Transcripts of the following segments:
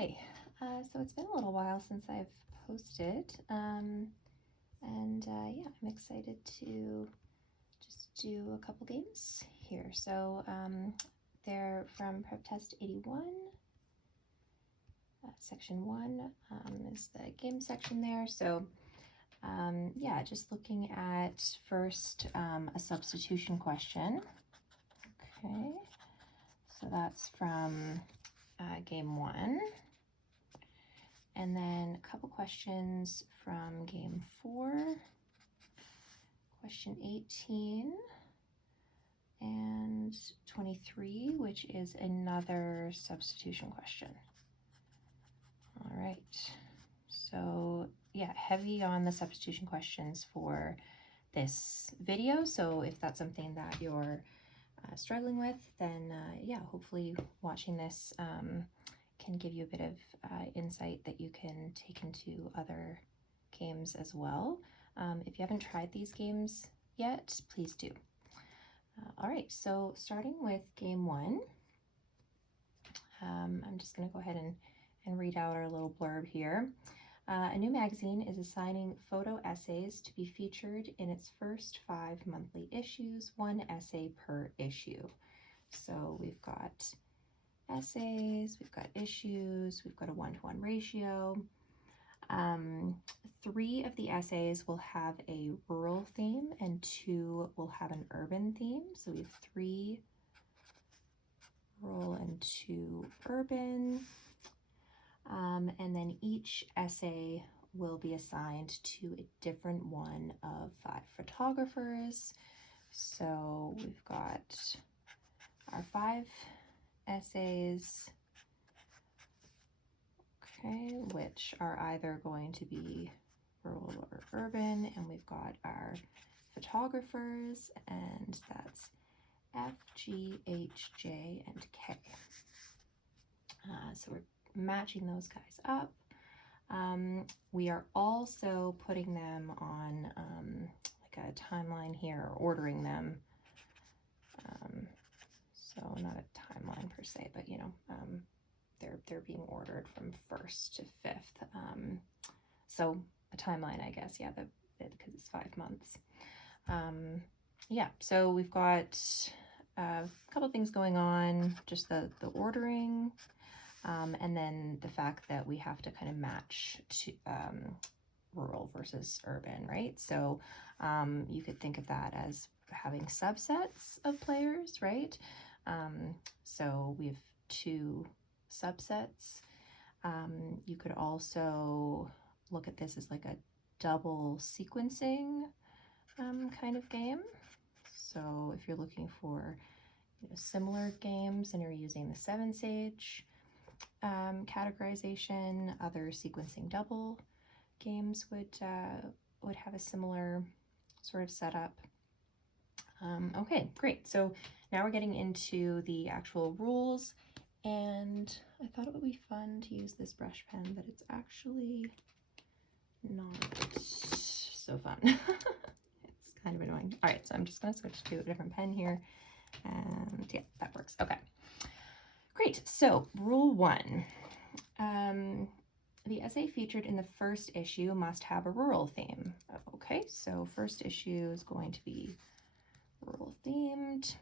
Hi. So it's been a little while since I've posted, yeah, I'm excited to just do a couple games here. So they're from Prep Test 81. Section 1 is the game section there. So yeah, just looking at first a substitution question. Okay, so that's from game 1. And then a couple questions from game 4, question 18 and 23, which is another substitution question. All right, so yeah, heavy on the substitution questions for this video. So if that's something that you're struggling with, then yeah, hopefully watching this can give you a bit of insight that you can take into other games as well. If you haven't tried these games yet, please do. All right, so starting with game 1, I'm just going to go ahead and read out our little blurb here. A new magazine is assigning photo essays to be featured in its first 5 monthly issues, 1 essay per issue. So we've got essays, we've got issues, we've got a 1-to-1 ratio. 3 of the essays will have a rural theme and 2 will have an urban theme. So we have 3 rural and 2 urban. And then each essay will be assigned to a different one of 5 photographers. So we've got our 5 essays, okay, which are either going to be rural or urban, and we've got our photographers, and that's F, G, H, J, and K. So we're matching those guys up. We are also putting them on like a timeline here, or ordering them. So not a timeline per se, but you know, they're being ordered from 1st to 5th. So a timeline, I guess, yeah, because it's 5 months. Yeah, so we've got a couple things going on, just the ordering, and then the fact that we have to kind of match to rural versus urban, right? So you could think of that as having subsets of players, right? So we have 2 subsets. You could also look at this as like a double sequencing kind of game. So if you're looking for similar games and you're using the 7-sage categorization, other sequencing double games would have a similar sort of setup. Okay, great. So now we're getting into the actual rules, and I thought it would be fun to use this brush pen, but it's actually not so fun. It's kind of annoying. All right, so I'm just going to switch to a different pen here, and yeah, that works. Okay, great. So rule 1. The essay featured in the first issue must have a rural theme. Okay, so first issue is going to be rural themed.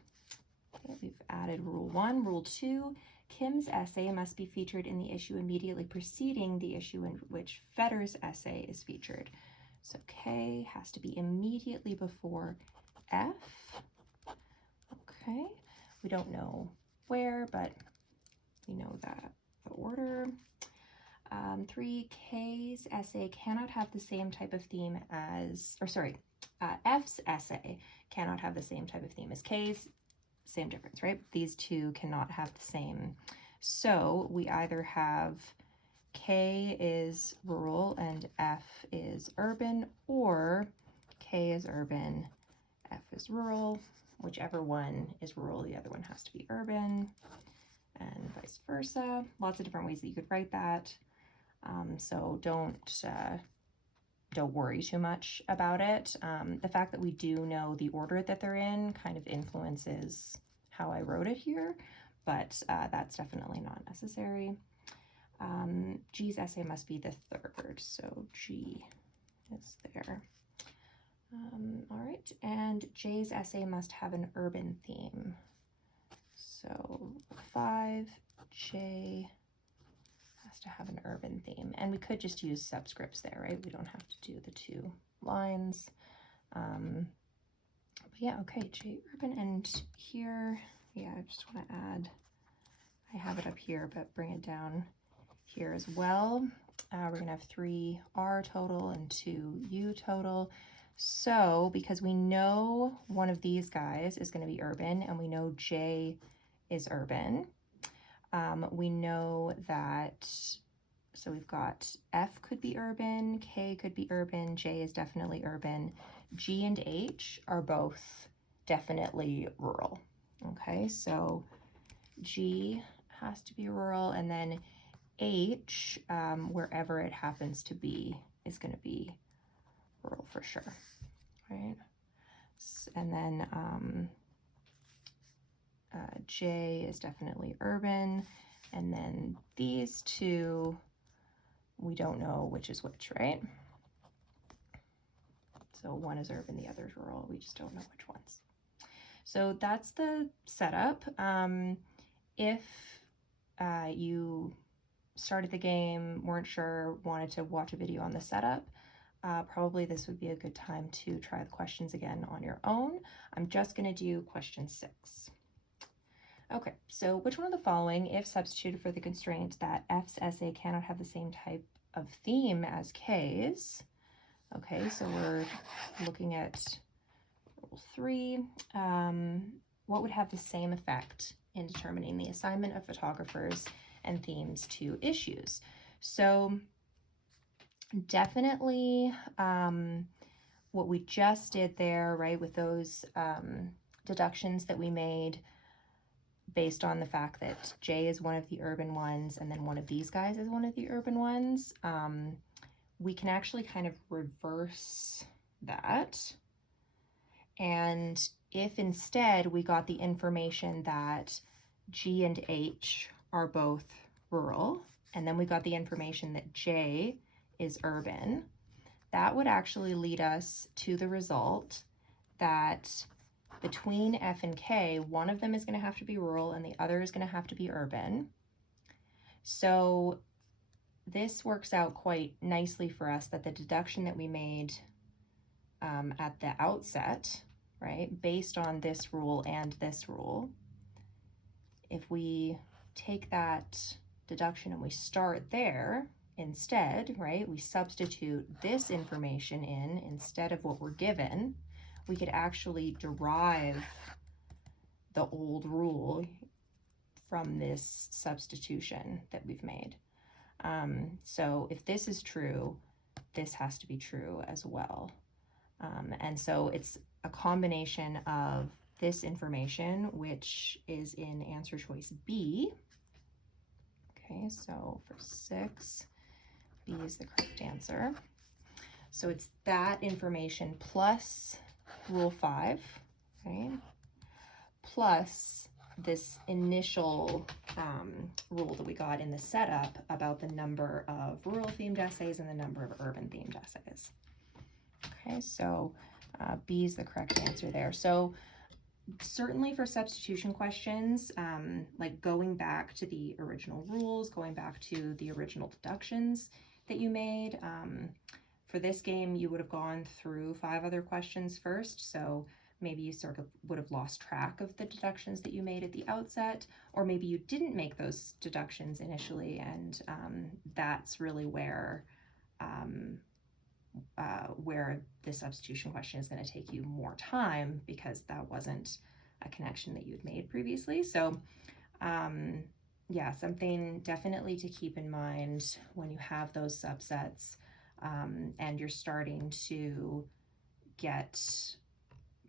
Okay, we've added rule 1. Rule 2, Kim's essay must be featured in the issue immediately preceding the issue in which Fetter's essay is featured. So K has to be immediately before F. Okay, we don't know where, but we know that the order. 3, K's essay cannot have the same type of theme as, F's essay cannot have the same type of theme as K's. Same difference, right? These 2 cannot have the same. So we either have K is rural and F is urban, or K is urban, F is rural. Whichever one is rural, the other one has to be urban, and vice versa. Lots of different ways that you could write that. So don't worry too much about it. The fact that we do know the order that they're in kind of influences how I wrote it here, but that's definitely not necessary. G's essay must be the third, so G is there. All right, and J's essay must have an urban theme. So 5, J has to have an urban theme. And we could just use subscripts there, right? We don't have to do the 2 lines. But yeah, okay, J urban, and here, yeah, I just want to add, I have it up here, but bring it down here as well. We're going to have 3 R total and 2 U total. So because we know one of these guys is going to be urban, and we know J is urban, we know that, so we've got F could be urban, K could be urban, J is definitely urban, G and H are both definitely rural. Okay, so G has to be rural, and then H, wherever it happens to be, is going to be rural for sure, right? And then J is definitely urban, and then these 2, we don't know which is which, right? So one is urban, the other is rural. We just don't know which ones. So that's the setup. If you started the game, weren't sure, wanted to watch a video on the setup, probably this would be a good time to try the questions again on your own. I'm just going to do question 6. Okay, so which one of the following, if substituted for the constraint that F's essay cannot have the same type of theme as K's? Okay, so we're looking at rule 3. What would have the same effect in determining the assignment of photographers and themes to issues? So definitely what we just did there, right, with those deductions that we made based on the fact that J is one of the urban ones and then one of these guys is one of the urban ones, we can actually kind of reverse that. And if instead we got the information that G and H are both rural, and then we got the information that J is urban, that would actually lead us to the result that between F and K, one of them is going to have to be rural and the other is going to have to be urban. So this works out quite nicely for us that the deduction that we made at the outset, right, based on this rule and this rule, if we take that deduction and we start there instead, right, we substitute this information in instead of what we're given, we could actually derive the old rule from this substitution that we've made. So if this is true, this has to be true as well. And so it's a combination of this information, which is in answer choice B. Okay, so for 6, B is the correct answer. So it's that information plus rule 5, right? Plus this initial rule that we got in the setup about the number of rural themed essays and the number of urban themed essays. Okay, so B is the correct answer there. So certainly for substitution questions, like going back to the original rules, going back to the original deductions that you made, for this game, you would have gone through 5 other questions first, so maybe you sort of would have lost track of the deductions that you made at the outset, or maybe you didn't make those deductions initially, and that's really where the substitution question is going to take you more time because that wasn't a connection that you'd made previously. So yeah, something definitely to keep in mind when you have those subsets and you're starting to get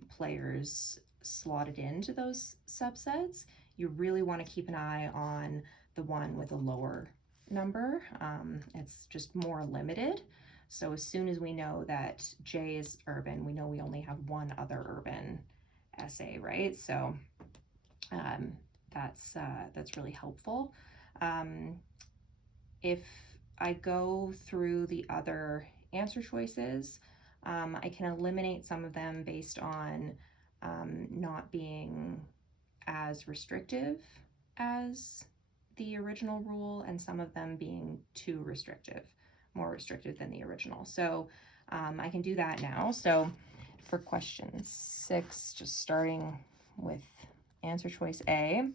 players slotted into those subsets. You really want to keep an eye on the one with a lower number. It's just more limited. So as soon as we know that J is urban, we know we only have one other urban essay, right? So that's really helpful. if I go through the other answer choices, I can eliminate some of them based on not being as restrictive as the original rule, and some of them being too restrictive, more restrictive than the original. So I can do that now. So for question 6, just starting with answer choice A,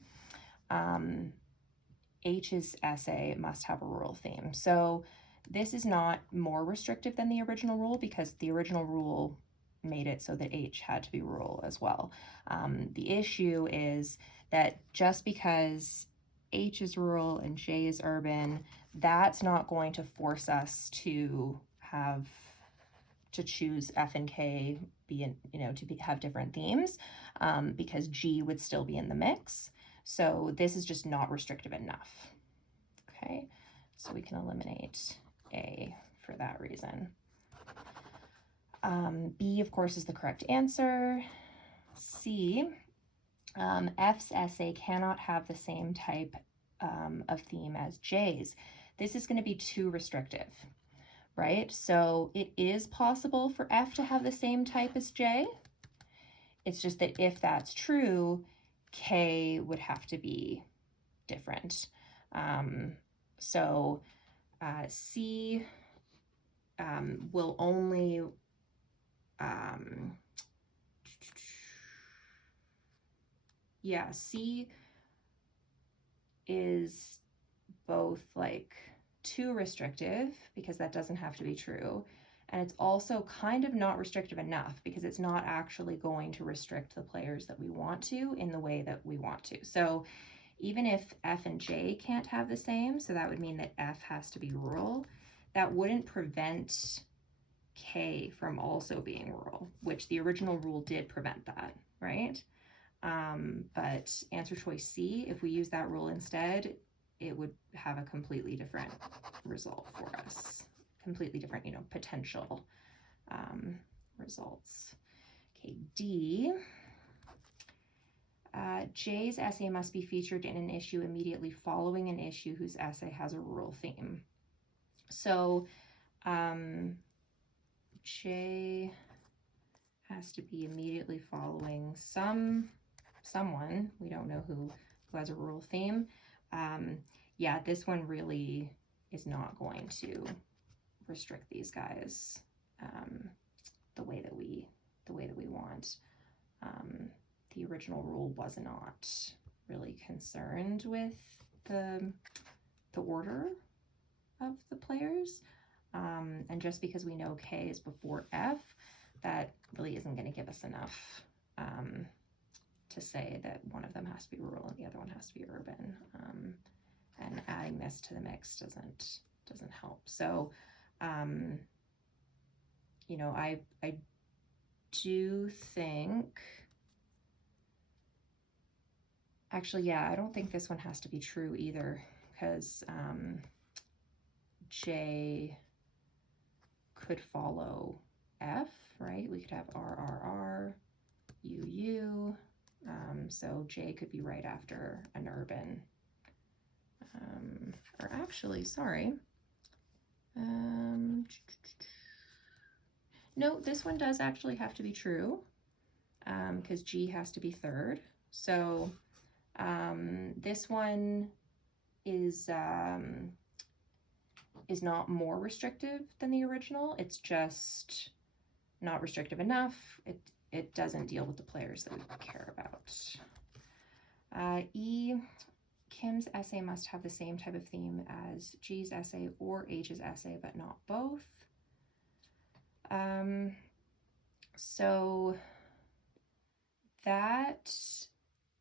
H's essay must have a rural theme. So this is not more restrictive than the original rule, because the original rule made it so that H had to be rural as well. The issue is that just because H is rural and J is urban, that's not going to force us to choose F and K have different themes, because G would still be in the mix. So this is just not restrictive enough. Okay, so we can eliminate A for that reason. B, of course, is the correct answer. C, F's essay cannot have the same type of theme as J's. This is going to be too restrictive, right? So it is possible for F to have the same type as J. It's just that if that's true, K would have to be different. So C will only C is both like too restrictive, because that doesn't have to be true, and it's also kind of not restrictive enough, because it's not actually going to restrict the players that we want to in the way that we want to. So even if F and J can't have the same, so that would mean that F has to be rural, that wouldn't prevent K from also being rural, which the original rule did prevent that, right? But answer choice C, if we use that rule instead, it would have a completely different result for us, completely different, potential results. Okay, D. J's essay must be featured in an issue immediately following an issue whose essay has a rural theme. So J has to be immediately following someone, we don't know who has a rural theme. Yeah, this one really is not going to restrict these guys the way that we want. The original rule was not really concerned with the order of the players, and just because we know K is before F, that really isn't going to give us enough to say that one of them has to be rural and the other one has to be urban, and adding this to the mix doesn't help. So I do think, actually, yeah, I don't think this one has to be true either, because J could follow F, right? We could have RRR, UU, so J could be right after an urban, or actually, sorry, no, this one does actually have to be true, because G has to be third. So this one is not more restrictive than the original. It's just not restrictive enough. It doesn't deal with the players that we care about. E, Kim's essay must have the same type of theme as G's essay or H's essay, but not both. So that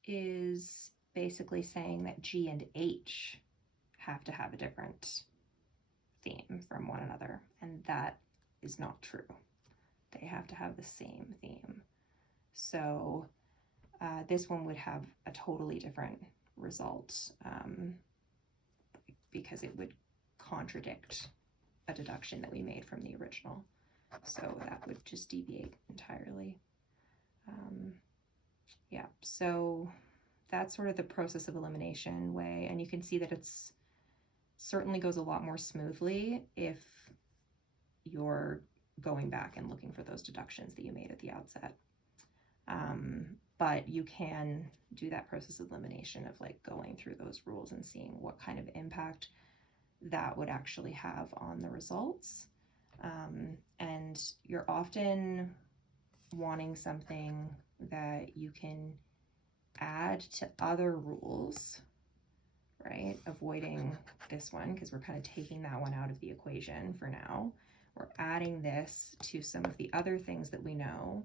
is basically saying that G and H have to have a different theme from one another, and that is not true. They have to have the same theme. So this one would have a totally different result, because it would contradict a deduction that we made from the original. So that would just deviate entirely. Yeah, so that's sort of the process of elimination way, and you can see that it's certainly goes a lot more smoothly if you're going back and looking for those deductions that you made at the outset. But you can do that process of elimination of like going through those rules and seeing what kind of impact that would actually have on the results. And you're often wanting something that you can add to other rules, right? Avoiding this one because we're kind of taking that one out of the equation for now. We're adding this to some of the other things that we know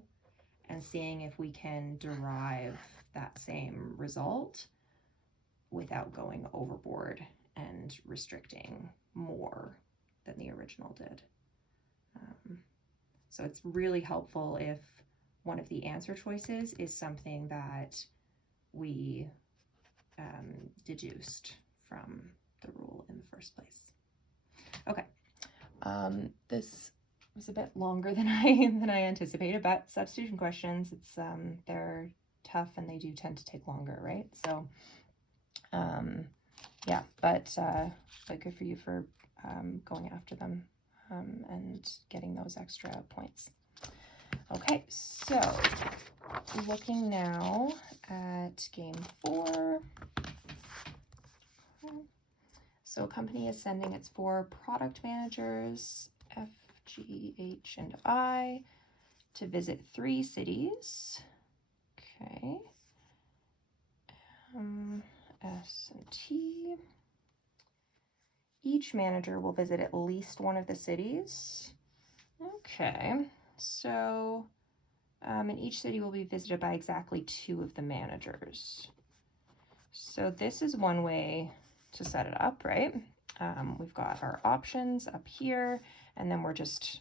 and seeing if we can derive that same result without going overboard and restricting more than the original did. So it's really helpful if one of the answer choices is something that we deduced from the rule in the first place. Okay, this was a bit longer than I anticipated, but substitution questions, it's they're tough and they do tend to take longer, right? So yeah, but good for you for going after them and getting those extra points. Okay, so looking now at game 4. So a company is sending its 4 product managers, F, G, H, and I, to visit 3 cities. Okay. S and T. Each manager will visit at least one of the cities. Okay, so and each city will be visited by exactly 2 of the managers. So this is one way to set it up, right? We've got our options up here, and then we're just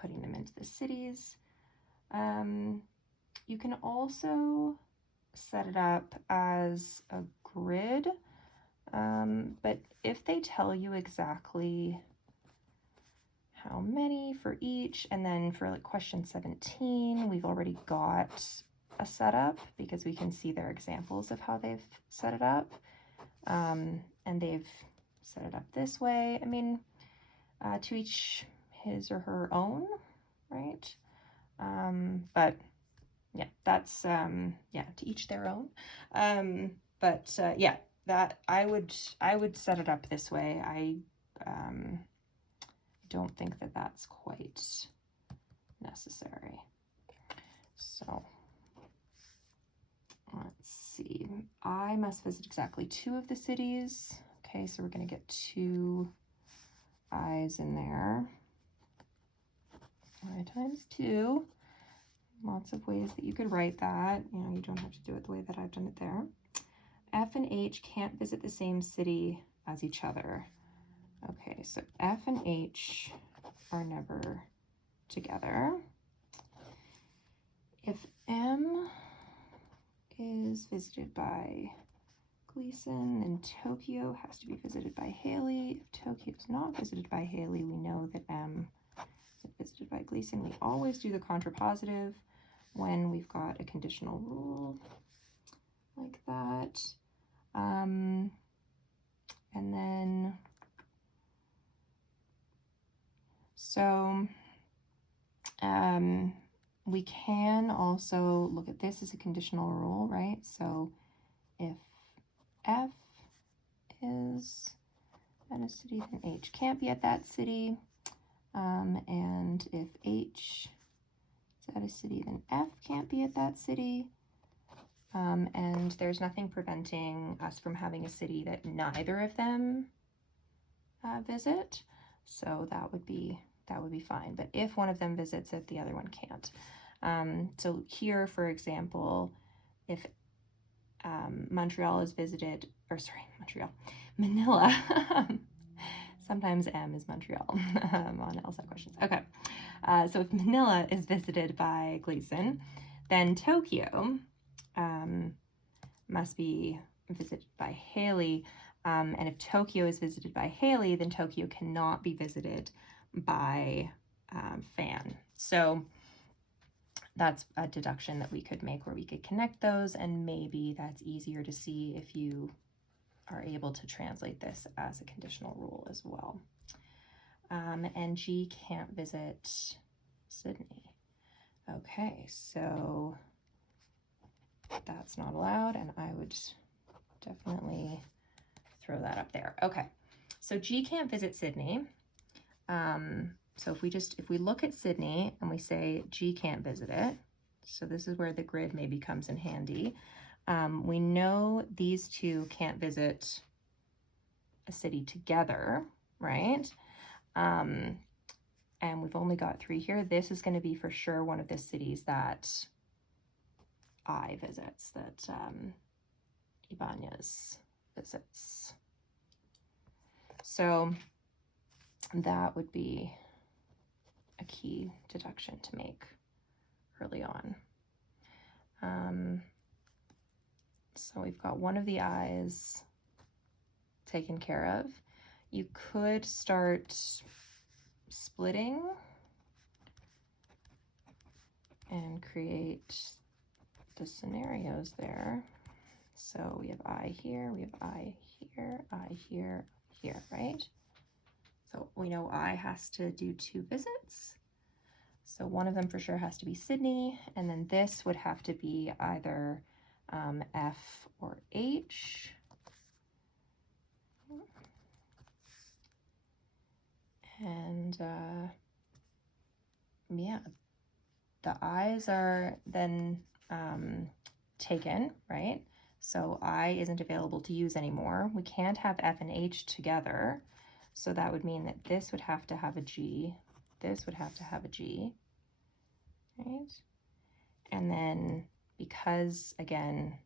putting them into the cities. You can also set it up as a grid, but if they tell you exactly how many for each, and then for like question 17, we've already got a setup because we can see their examples of how they've set it up, and they've set it up this way. I mean, to each his or her own, right? But yeah, that's yeah, to each their own. Yeah, that I would set it up this way. I don't think that that's quite necessary. So let's see. I must visit exactly 2 of the cities. Okay, so we're going to get 2 I's in there. I times 2. Lots of ways that you could write that. You know, you don't have to do it the way that I've done it there. F and H can't visit the same city as each other. Okay, so F and H are never together. If M is visited by Gleason, then Tokyo has to be visited by Haley. If Tokyo is not visited by Haley, we know that M is visited by Gleason. We always do the contrapositive when we've got a conditional rule like that. And then, so we can also look at this as a conditional rule, right? So if F is at a city, then H can't be at that city. And if H is at a city, then F can't be at that city. And there's nothing preventing us from having a city that neither of them visit. So that would be fine. But if one of them visits it, the other one can't. So here, for example, if Montreal is visited, or sorry, Manila. Sometimes M is Montreal on LSAT questions. Okay, so if Manila is visited by Gleason, then Tokyo must be visited by Haley. And if Tokyo is visited by Haley, then Tokyo cannot be visited by Fan. So that's a deduction that we could make where we could connect those, and maybe that's easier to see if you are able to translate this as a conditional rule as well. And G can't visit Sydney. Okay, so that's not allowed, and I would definitely throw that up there. Okay, so G can't visit Sydney. So if we look at Sydney and we say G can't visit it, so this is where the grid maybe comes in handy. We know these two can't visit a city together, right? And we've only got 3 here. This is going to be for sure one of the cities that I visits, that Ibanez visits. So that would be a key deduction to make early on. So we've got one of the I's taken care of. You could start splitting and create the scenarios there. So we have I here, we have I here, I here, here, right? So we know I has to do 2 visits. So one of them for sure has to be Sydney, and then this would have to be either F or H. And yeah, the I's are then taken, right? So I isn't available to use anymore. We can't have F and H together. So that would mean that this would have to have a G. This would have to have a G, right? And then because, again,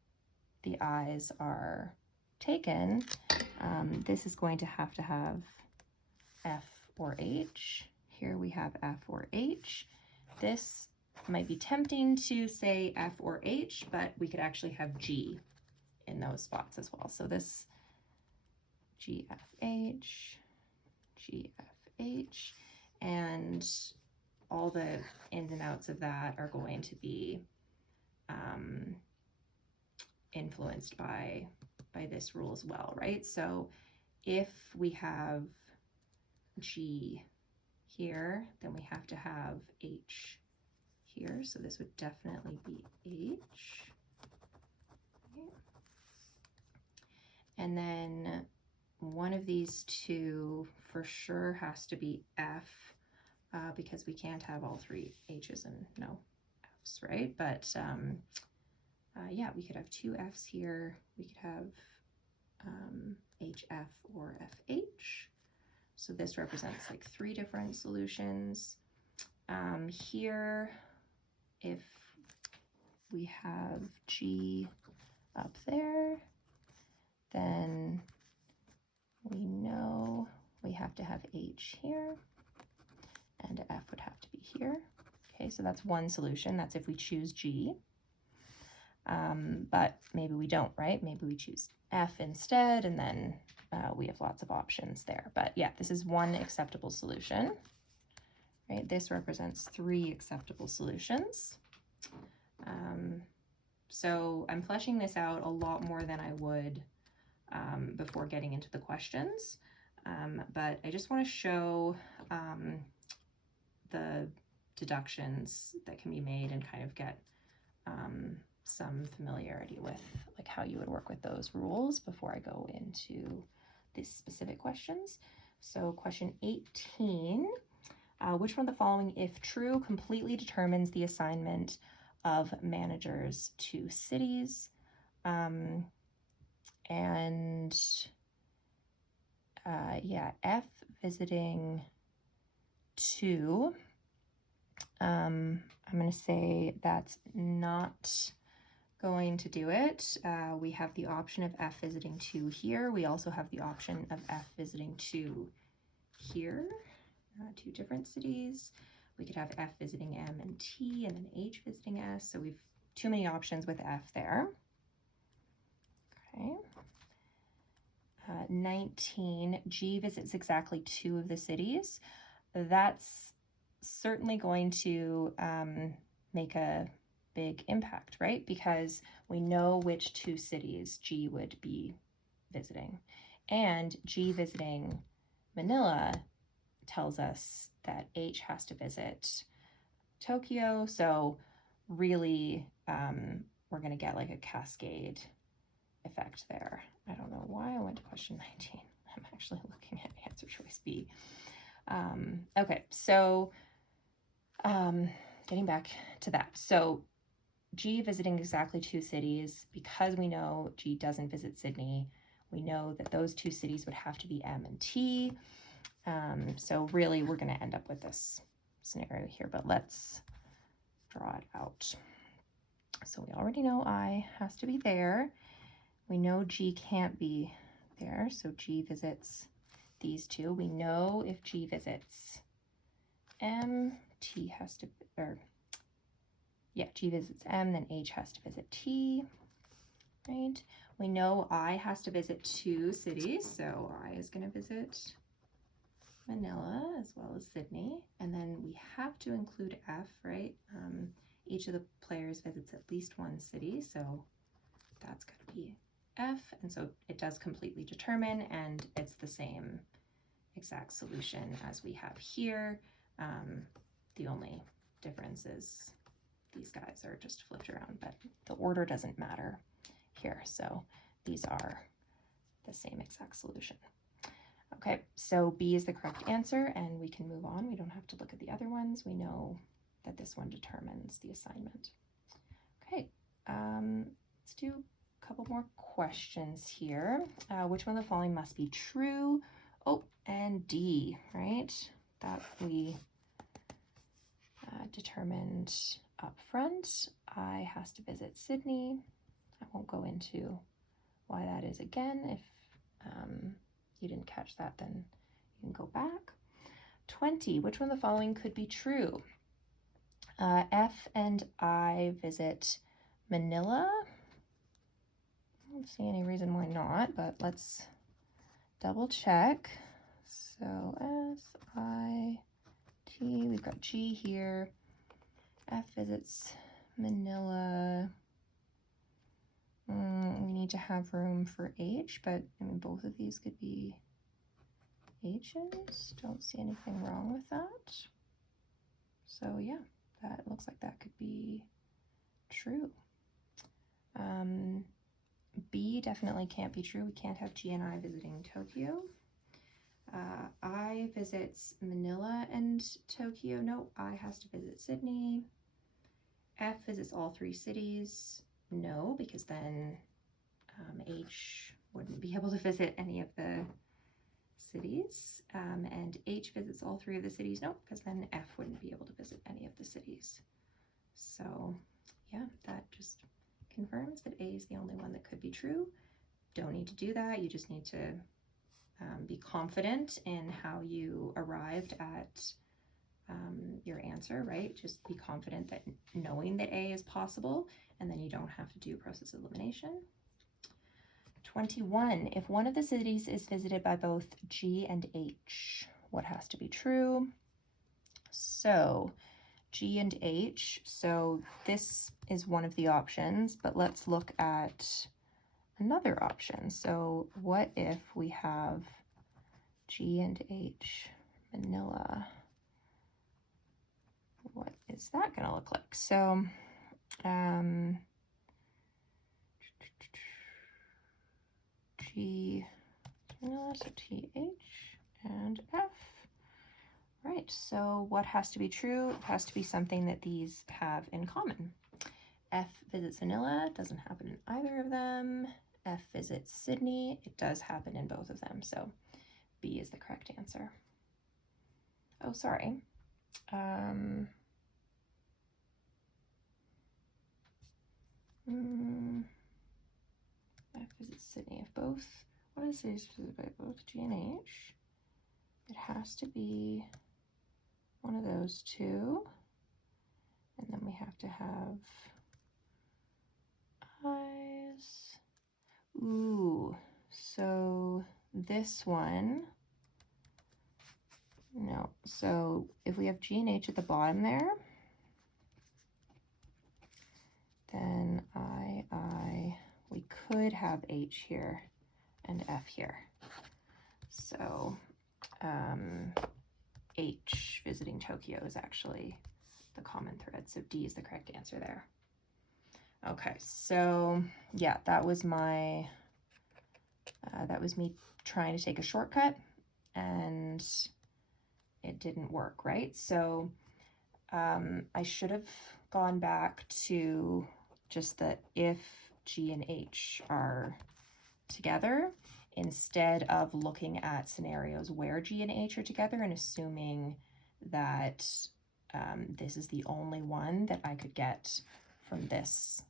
the I's are taken, this is going to have F or H. Here we have F or H. This might be tempting to say F or H, but we could actually have G in those spots as well. So this GFH, GFH, and all the ins and outs of that are going to be influenced by this rule as well, right? So if we have G here, then we have to have H here. So this would definitely be H. Okay. And then one of these two for sure has to be F, because we can't have all 3 H's and no F's, right? But yeah, we could have 2 F's here. We could have HF or FH. So this represents like 3 different solutions. Here, if we have G up there, then we know we have to have H here, and F would have to be here. Okay, so that's one solution. That's if we choose G. But maybe we don't, right? Maybe we choose F instead, and then we have lots of options there. But yeah, this is one acceptable solution, right? This represents 3 acceptable solutions. So I'm fleshing this out a lot more than I would before getting into the questions. But I just want to show the deductions that can be made and kind of get some familiarity with like how you would work with those rules before I go into these specific questions. So question 18, which one of the following, if true, completely determines the assignment of managers to cities? Yeah, F visiting 2, I'm going to say that's not going to do it. We have the option of F visiting 2 here. We also have the option of F visiting 2 here, 2 different cities. We could have F visiting M and T, and then H visiting S. So we've too many options with F there. Okay. 19, G visits exactly 2 of the cities. That's certainly going to make a big impact, right? Because we know which 2 cities G would be visiting. And G visiting Manila tells us that H has to visit Tokyo. So really, we're going to get like a cascade effect there. I don't know why I went to question 19. I'm actually looking at answer choice B. Okay, so getting back to that. So G visiting exactly 2 cities, because we know G doesn't visit Sydney, we know that those 2 cities would have to be M and T. So really we're going to end up with this scenario here, but let's draw it out. So we already know I has to be there. We know G can't be there, so G visits these 2. We know if G visits M, T has to, or yeah, G visits M, then H has to visit T, right? We know I has to visit 2 cities, so I is going to visit Manila as well as Sydney, and then we have to include F, right? Each of the players visits at least 1 city, so that's going to be F, and so it does completely determine, and it's the same exact solution as we have here. The only difference is these guys are just flipped around, but the order doesn't matter here, so these are the same exact solution. Okay, so B is the correct answer, and we can move on. We don't have to look at the other ones. We know that this one determines the assignment. Okay, let's do a couple more questions here. Which one of the following must be true? Oh, and D, right? That we determined up front. I has to visit Sydney. I won't go into why that is again. If you didn't catch that, then you can go back. 20, which one of the following could be true? F and I visit Manila. I don't see any reason why not, but let's double check. So S, I, T, we've got G here. F visits Manila. We need to have room for H, but I mean, both of these could be H's. Don't see anything wrong with that. So yeah, that looks like that could be true. B definitely can't be true. We can't have G and I visiting Tokyo. I visits Manila and Tokyo. No, I has to visit Sydney. F visits all 3 cities. No, because then H wouldn't be able to visit any of the cities. And H visits all 3 of the cities. No, because then F wouldn't be able to visit any of the cities. So yeah, that just confirms that A is the only one that could be true. Don't need to do that. You just need to be confident in how you arrived at your answer, right? Just be confident that knowing that A is possible, and then you don't have to do process elimination. 21, if one of the cities is visited by both G and H, what has to be true? So G and H, so this is one of the options, but let's look at another option. So what if we have G and H, Manila? What is that going to look like? So G, Manila, so TH and F. Right, so what has to be true? It has to be something that these have in common. F visits Manila, doesn't happen in either of them. F visits Sydney, it does happen in both of them, so B is the correct answer. Oh, sorry. F visits Sydney. If both, what is this visited by both G and H? It has to be one of those 2. And then we have to have I's. Ooh, so this one, no. So if we have G and H at the bottom there, then we could have H here and F here. So H, visiting Tokyo, is actually the common thread. So D is the correct answer there. Okay, so yeah, that was my, that was me trying to take a shortcut, and it didn't work, right? So I should have gone back to just the if G and H are together, instead of looking at scenarios where G and H are together and assuming that this is the only one that I could get from this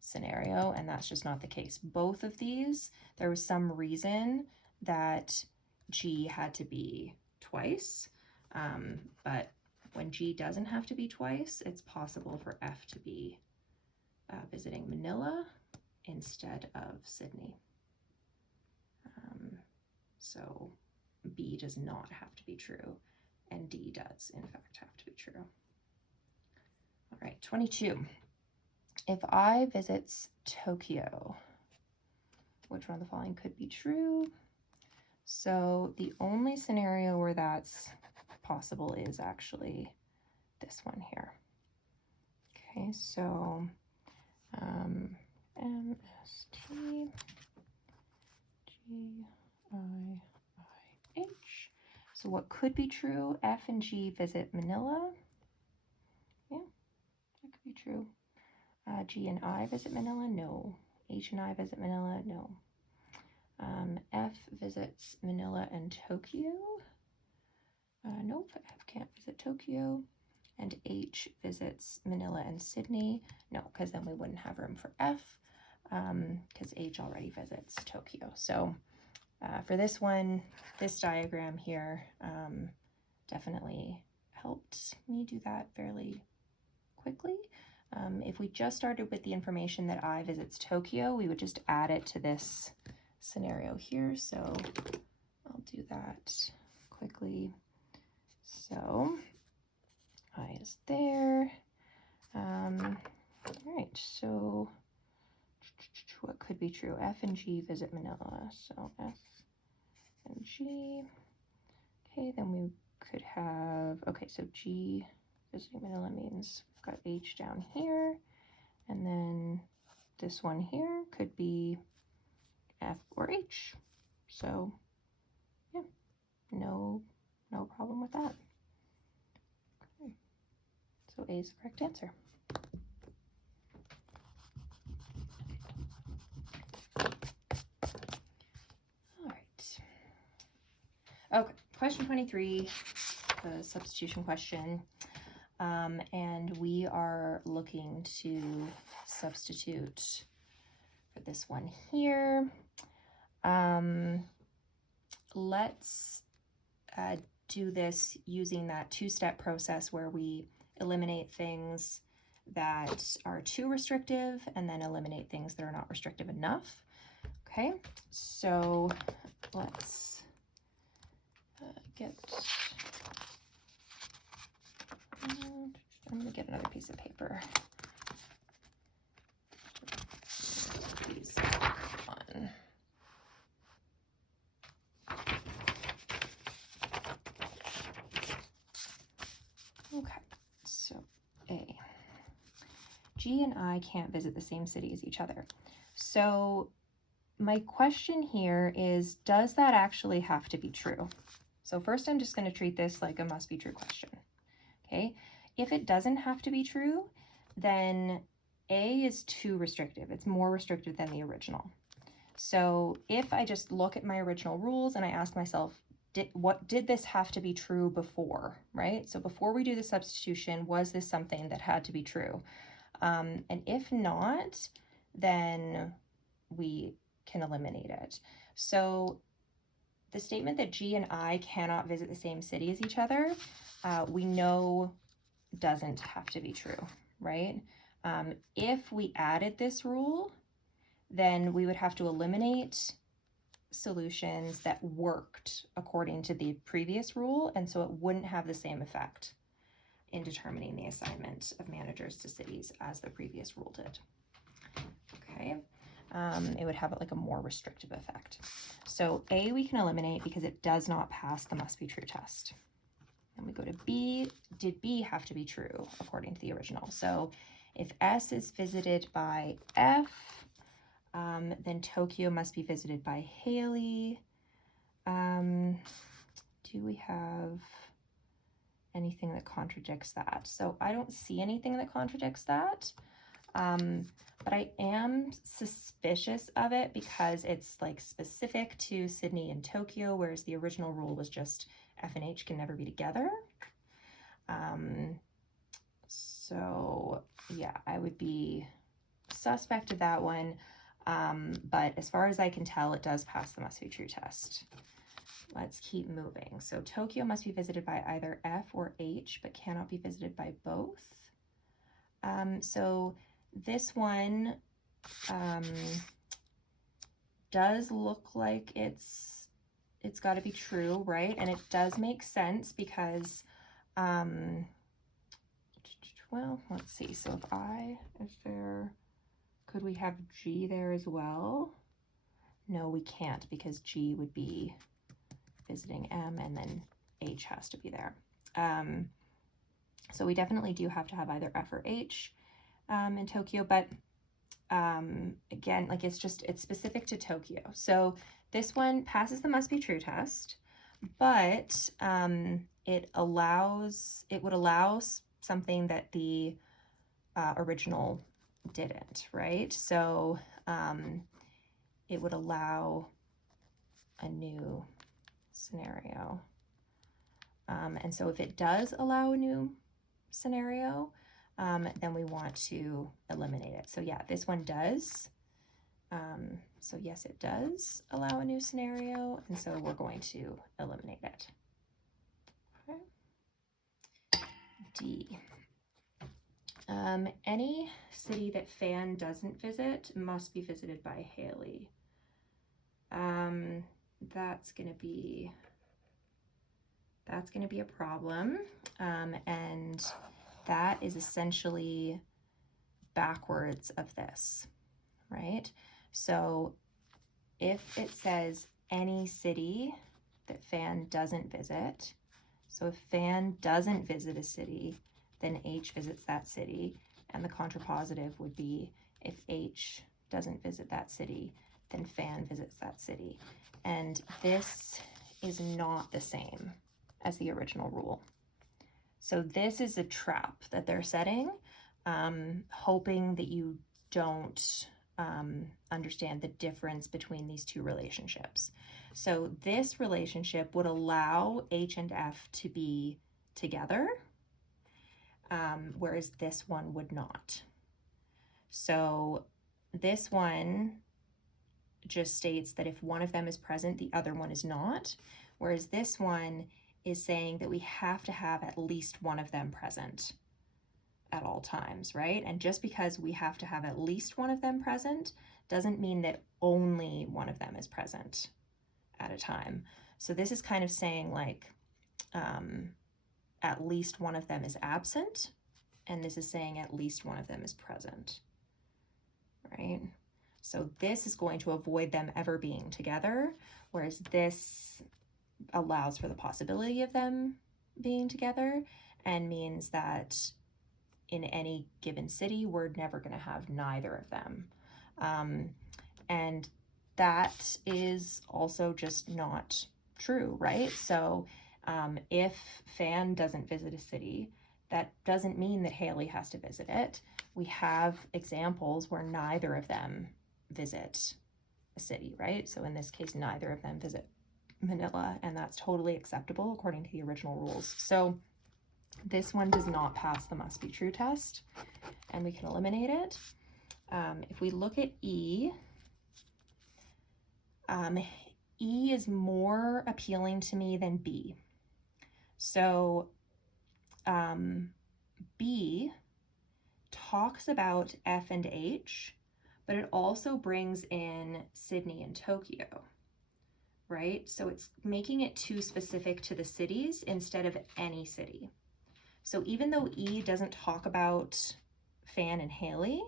scenario, and that's just not the case. Both of these, there was some reason that G had to be twice, but when G doesn't have to be twice, it's possible for F to be visiting Manila instead of Sydney. So B does not have to be true, and D does in fact have to be true. All right, 22. If I visits Tokyo, which one of the following could be true? So the only scenario where that's possible is actually this one here. Okay, so MST GIIH. So what could be true? F and G visit Manila. Yeah, that could be true. G and I visit Manila? No. H and I visit Manila? No. F visits Manila and Tokyo? Nope, F can't visit Tokyo. And H visits Manila and Sydney? No, because then we wouldn't have room for F, because H already visits Tokyo. So for this one, this diagram here definitely helped me do that fairly quickly. If we just started with the information that I visits Tokyo, we would just add it to this scenario here. So I'll do that quickly. So I is there. All right, so what could be true? F and G visit Manila. So F and G. Okay, then we could have, okay, so G visiting Manila means we've got H down here, and then this one here could be F or H. So yeah, no problem with that. Okay. So A is the correct answer. All right. Okay, question 23, the substitution question. And we are looking to substitute for this one here. Let's do this using that two-step process where we eliminate things that are too restrictive and then eliminate things that are not restrictive enough. Okay, so let's get, I'm going to get another piece of paper. Please, one. Okay, so A. G and I can't visit the same city as each other. So my question here is, does that actually have to be true? So first I'm just going to treat this like a must be true question. Okay, if it doesn't have to be true, then A is too restrictive. It's more restrictive than the original. So if I just look at my original rules and I ask myself, did this have to be true before, right? So before we do the substitution, was this something that had to be true? And if not, then we can eliminate it. So the statement that G and I cannot visit the same city as each other, we know doesn't have to be true, right? If we added this rule, then we would have to eliminate solutions that worked according to the previous rule, and so it wouldn't have the same effect in determining the assignment of managers to cities as the previous rule did. Okay, it would have like a more restrictive effect. So A we can eliminate because it does not pass the must be true test. And we go to B. Did B have to be true according to the original? So if S is visited by F, then Tokyo must be visited by Haley. Do we have anything that contradicts that? So I don't see anything that contradicts that. But I am suspicious of it because it's like specific to Sydney and Tokyo, whereas the original rule was just F and H can never be together. So yeah, I would be suspect of that one. But as far as I can tell, it does pass the must be true test. Let's keep moving. So Tokyo must be visited by either F or H, but cannot be visited by both. So this one does look like it's got to be true, right? And it does make sense because, well, let's see. So could we have G there as well? No, we can't because G would be visiting M and then H has to be there. So we definitely do have to have either F or H in Tokyo, but again, like it's specific to Tokyo. So this one passes the must be true test, but it would allow something that the original didn't, right? So it would allow a new scenario. And so if it does allow a new scenario, then we want to eliminate it. So yeah, this one does. So yes, it does allow a new scenario, and so we're going to eliminate it. Okay. D. Any city that Fan doesn't visit must be visited by Haley. That's gonna be a problem, and that is essentially backwards of this, right? So if it says any city that Fan doesn't visit, so if Fan doesn't visit a city, then H visits that city, and the contrapositive would be if H doesn't visit that city, then Fan visits that city. And this is not the same as the original rule. So this is a trap that they're setting, hoping that you don't understand the difference between these two relationships. So this relationship would allow H and F to be together, whereas this one would not. So this one just states that if one of them is present, the other one is not, whereas this one is saying that we have to have at least one of them present at all times, right? And just because we have to have at least one of them present doesn't mean that only one of them is present at a time. So this is kind of saying like at least one of them is absent, and this is saying at least one of them is present, right? So this is going to avoid them ever being together, whereas this allows for the possibility of them being together and means that in any given city, we're never going to have neither of them. And that is also just not true, right? So if Fan doesn't visit a city, that doesn't mean that Haley has to visit it. We have examples where neither of them visit a city, right? So in this case, neither of them visit Manila, and that's totally acceptable according to the original rules. So this one does not pass the must be true test, and we can eliminate it. If we look at E, E is more appealing to me than B. So B talks about F and H, but it also brings in Sydney and Tokyo, right? So it's making it too specific to the cities instead of any city. So even though E doesn't talk about Fan and Haley,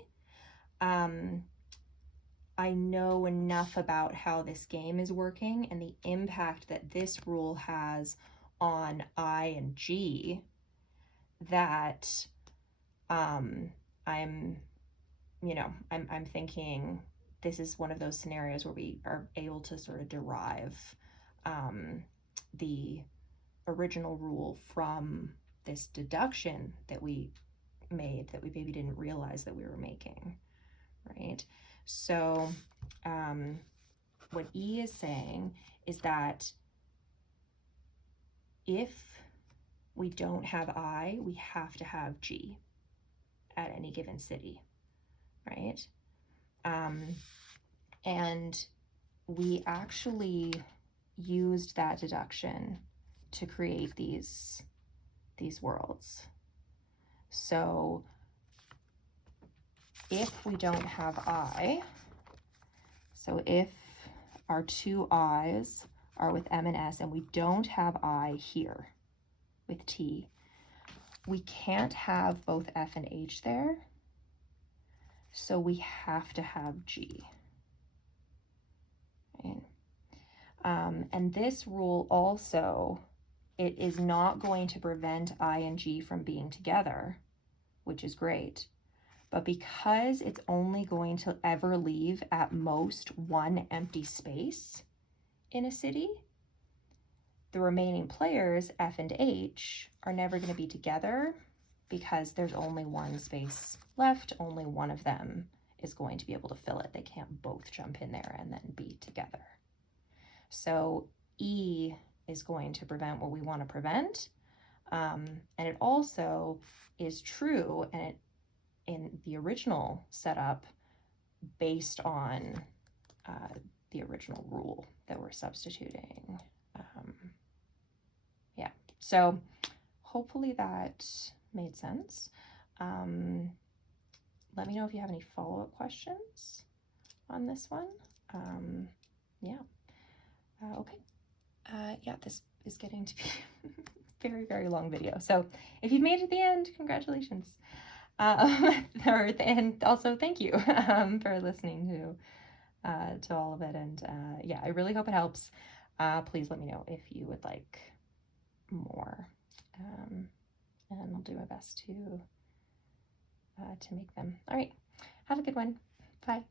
I know enough about how this game is working and the impact that this rule has on I and G that I'm I'm thinking this is one of those scenarios where we are able to sort of derive the original rule from this deduction that we made that we maybe didn't realize that we were making, right? So what E is saying is that if we don't have I, we have to have G at any given city, right? And we actually used that deduction to create these worlds. So if we don't have I, so if our two I's are with M and S and we don't have I here with T, we can't have both F and H there, so we have to have G. Right? And this rule also, it is not going to prevent I and G from being together, which is great. But because it's only going to ever leave at most one empty space in a city, the remaining players, F and H, are never going to be together because there's only one space left. Only one of them is going to be able to fill it. They can't both jump in there and then be together. So E is going to prevent what we want to prevent. And it also is true, and it in the original setup based on the original rule that we're substituting. Yeah, so hopefully that made sense. Let me know if you have any follow-up questions on this one. Yeah. Okay. Yeah, this is getting to be very, very long video. So if you've made it to the end, congratulations. And also thank you for listening to all of it. And yeah, I really hope it helps. Please let me know if you would like more. And I'll do my best to make them. All right. Have a good one. Bye.